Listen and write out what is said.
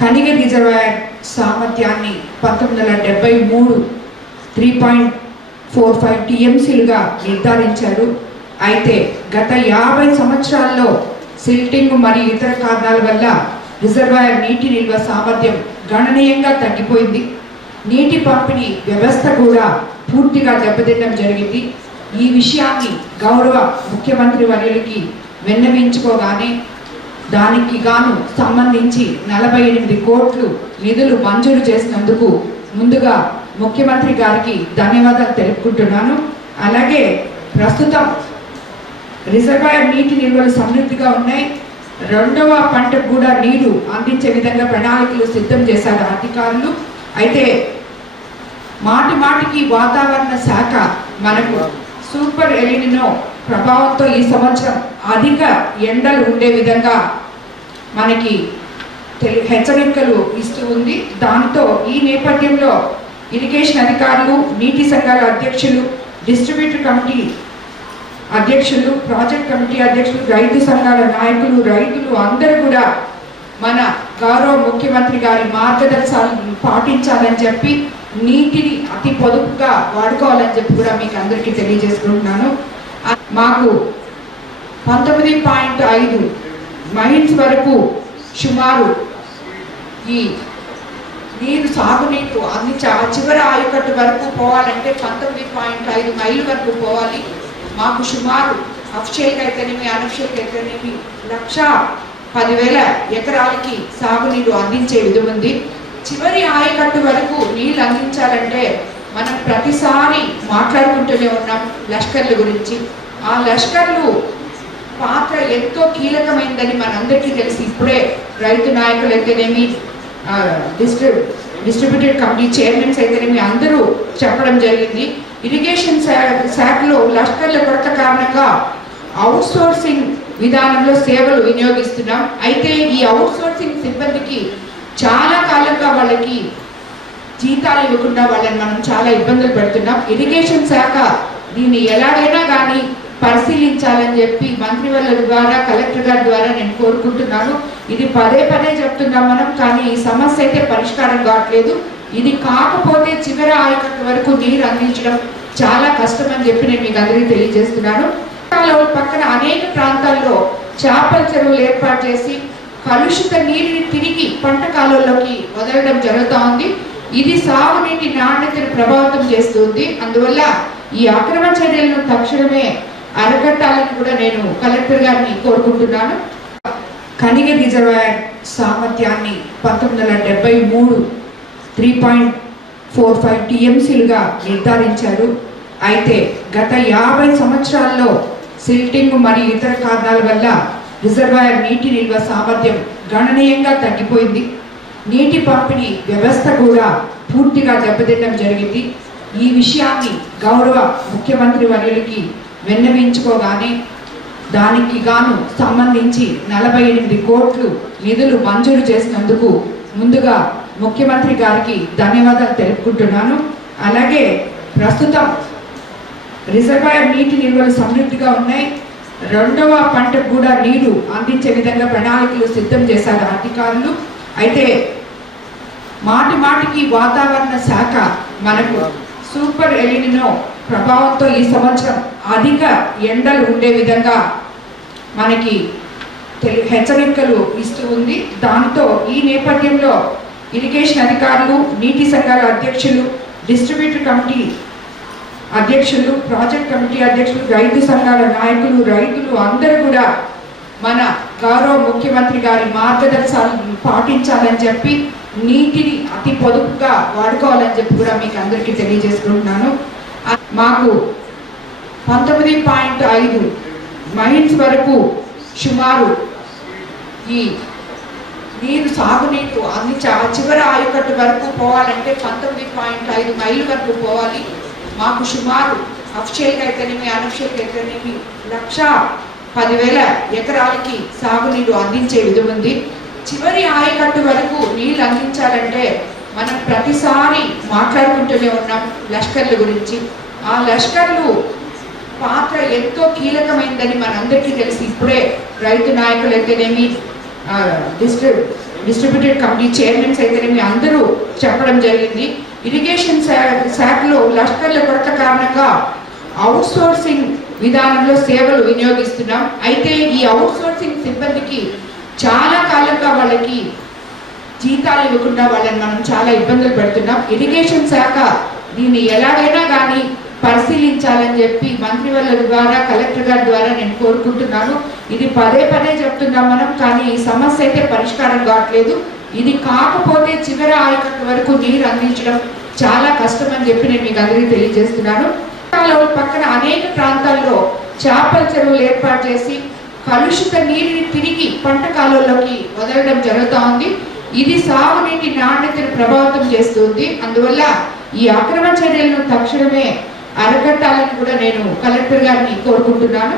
కనిగ reservoir సామర్థ్యాన్ని 1973 3.45 టీఎంసీలుగా నిర్ధారించారు. అయితే గత 50 సంవత్సరాల్లో సిల్టింగ్ మరియు ఇతర కారణాల వల్ల రిజర్వాయర్ నీటి నిల్వ సామర్థ్యం గణనీయంగా తగ్గిపోయింది. నీటి పంపిణీ వ్యవస్థ కూడా పూర్తిగా దెబ్బతినడం జరిగింది. ఈ విషయాన్ని గౌరవ ముఖ్యమంత్రి వర్యులకి విన్నవించుకోగానే దానికి గాను సంబంధించి 48 కోట్లు నిధులు మంజూరు చేసినందుకు ముందుగా ముఖ్యమంత్రి గారికి ధన్యవాదాలు తెలుపుకుంటున్నాను. అలాగే ప్రస్తుతం రిజర్వాయర్ నీటి నిల్వలు సమృద్ధిగా ఉన్నాయి. రెండవ పంటకు కూడా నీరు అందించే విధంగా ప్రణాళికలు సిద్ధం చేశారు అధికారులు. అయితే మాటికి వాతావరణ శాఖ మనకు సూపర్ ఎలినినో ప్రభావంతో ఈ సంవత్సరం అధిక ఎండలు ఉండే విధంగా మనకి హెచ్చరికలు ఇస్తూ ఉంది. దాంతో ఈ నేపథ్యంలో ఇరిగేషన్ అధికారులు, నీటి సంఘాల అధ్యక్షులు, డిస్ట్రిబ్యూటర్ కమిటీ అధ్యక్షులు, ప్రాజెక్ట్ కమిటీ అధ్యక్షులు, రైతు సంఘాల నాయకులు, రైతులు అందరూ కూడా మన గౌరవ ముఖ్యమంత్రి గారి మార్గదర్శకాలను పాటించాలని చెప్పి నీటిని అతి పొదుపుగా వాడుకోవాలని చెప్పి కూడా మీకు అందరికీ తెలియజేసుకుంటున్నాను. మాకు 19.5 మైల్స్ వరకు సుమారు ఈ నీరు సాగునీరు అన్ని చివరి ఆయకట్టు వరకు పోవాలంటే 19.5 మైళ్ళ వరకు పోవాలి. మాకు సుమారు అఫ్షేల్కి అయితేనేమి అనఫ్షేల్కి అయితేనేమి 1,10,000 ఎకరాలకి సాగునీరు అందించే విధం ఉంది. చివరి ఆయకట్టు వరకు నీళ్ళు అందించాలంటే మనం ప్రతిసారి మాట్లాడుకుంటూనే ఉన్నాం లష్కర్ల గురించి. ఆ లష్కర్లు పాత్ర ఎంతో కీలకమైందని మనందరికీ తెలిసి ఇప్పుడే రైతు నాయకులు అయితేనేమి డిస్ట్రిబ్యూటెడ్ కమిటీ చైర్మన్స్ అయితేనేమి అందరూ చెప్పడం జరిగింది. ఇరిగేషన్ శాఖలో లష్కర్ల కొరత కారణంగా అవుట్ సోర్సింగ్ విధానంలో సేవలు వినియోగిస్తున్నాం. అయితే ఈ అవుట్ సోర్సింగ్ సిబ్బందికి చాలా కాలంగా వాళ్ళకి జీతాలు ఇవ్వకుండా వాళ్ళని మనం చాలా ఇబ్బందులు పెడుతున్నాం. ఇరిగేషన్ శాఖ దీన్ని ఎలాగైనా కానీ పరిశీలించాలని చెప్పి మంత్రివర్యుల ద్వారా, కలెక్టర్ గారి ద్వారా నేను కోరుకుంటున్నాను. ఇది పదే చెప్తున్నాం మనం, కానీ ఈ సమస్య అయితే పరిష్కారం కావట్లేదు. ఇది కాకపోతే చివరి ఆయకట్టు వరకు నీరు అందించడం చాలా కష్టం అని చెప్పి నేను మీకు అందరికీ తెలియజేస్తున్నాను. పక్కన అనేక ప్రాంతాల్లో చేపల చెరువులు ఏర్పాటు చేసి కలుషిత నీటిని తిరిగి పంట కాలువల్లోకి వదలడం జరుగుతూ ఉంది. ఇది సాగునీటి నాణ్యతను ప్రభావితం చేస్తుంది. అందువల్ల ఈ అక్రమ చర్యలను తక్షణమే అరకట్టాలని కూడా నేను కలెక్టర్ గారిని కోరుకుంటున్నాను. కనిగ రిజర్వాయర్ సామర్థ్యాన్ని 1973 3.45 టీఎంసీలుగా నిర్ధారించారు. అయితే గత 50 సంవత్సరాల్లో సిల్టింగ్ మరియు ఇతర కారణాల వల్ల రిజర్వాయర్ నీటి నిల్వ సామర్థ్యం గణనీయంగా తగ్గిపోయింది. నీటి పంపిణీ వ్యవస్థ కూడా పూర్తిగా దెబ్బతినడం జరిగింది. ఈ విషయాన్ని గౌరవ ముఖ్యమంత్రి వర్యులకి విన్నవించుకోగానే దానికి గాను సంబంధించి 48 కోట్లు నిధులు మంజూరు చేసినందుకు ముందుగా ముఖ్యమంత్రి గారికి ధన్యవాదాలు తెలుపుకుంటున్నాను. అలాగే ప్రస్తుతం రిజర్వాయర్ నీటి నిల్వలు సమృద్ధిగా ఉన్నాయి. రెండవ పంటకు కూడా నీరు అందించే విధంగా ప్రణాళికలు సిద్ధం చేశారు అధికారులు. అయితే మాటికి వాతావరణ శాఖ మనకు సూపర్ ఎలినినో ప్రభావంతో ఈ సంవత్సరం అధిక ఎండలు ఉండే విధంగా మనకి హెచ్చరికలు ఇస్తూ ఉంది. దాంతో ఈ నేపథ్యంలో ఇరిగేషన్ అధికారులు, నీటి సంఘాల అధ్యక్షులు, డిస్ట్రిబ్యూటర్ కమిటీ అధ్యక్షులు, ప్రాజెక్ట్ కమిటీ అధ్యక్షులు, రైతు సంఘాల నాయకులు, రైతులు అందరూ కూడా మన గౌరవ ముఖ్యమంత్రి గారి మార్గదర్శకాలను పాటించాలని చెప్పి నీటిని అతి పొదుపుగా వాడుకోవాలని చెప్పి కూడా మీకు అందరికీ తెలియజేసుకుంటున్నాను. మాకు 19.5 మైల్స్ వరకు సుమారు ఈ నీరు సాగునీరు అన్ని చివరి ఆయకట్టు వరకు పోవాలంటే 19.5 మైళ్ళ వరకు పోవాలి. మాకు సుమారు అఫ్షేల్కి అయితేనేమి అనఫ్షేల్కి అయితేనేమి 1,10,000 ఎకరాలకి సాగునీరు అందించే విధం ఉంది. చివరి ఆయకట్టు వరకు నీళ్ళు అందించాలంటే మనం ప్రతిసారి మాట్లాడుకుంటూనే ఉన్నాం లష్కర్ల గురించి. ఆ లష్కర్లు పాత్ర ఎంతో కీలకమైందని మనందరికీ తెలిసి ఇప్పుడే రైతు నాయకులు అయితేనేమి డిస్ట్రిబ్యూటెడ్ కమిటీ చైర్మన్స్ అయితేనేమి అందరూ చెప్పడం జరిగింది. ఇరిగేషన్ శాఖలో లష్కర్ల కొరత కారణంగా అవుట్ సోర్సింగ్ విధానంలో సేవలు వినియోగిస్తున్నాం. అయితే ఈ అవుట్ సోర్సింగ్ సిబ్బందికి చాలా కాలంగా వాళ్ళకి జీతాలు ఇవ్వకుండా వాళ్ళని మనం చాలా ఇబ్బందులు పెడుతున్నాం. ఇరిగేషన్ శాఖ దీన్ని ఎలాగైనా కానీ పరిశీలించాలని చెప్పి మంత్రివర్యుల ద్వారా కలెక్టర్ గారి ద్వారా నేను కోరుకుంటున్నాను. ఇది పదే పదే చెప్తున్నాం మనం, కానీ ఈ సమస్య అయితే పరిష్కారం కావట్లేదు. ఇది కాకపోతే చివరి ఆయకట్టు వరకు నీరు అందించడం చాలా కష్టం అని చెప్పి నేను మీకు అందరికీ తెలియజేస్తున్నాను. పక్కన అనేక ప్రాంతాల్లో చేపల చెరువులు ఏర్పాటు చేసి కలుషిత నీటిని తిరిగి పంట కాలువలోకి వదలడం జరుగుతూ ఉంది. ఇది సాగునీటి నాణ్యతను ప్రభావితం చేస్తుంది. అందువల్ల ఈ అక్రమ చర్యలను తక్షణమే అరకట్టాలని కూడా నేను కలెక్టర్ గారిని కోరుకుంటున్నాను.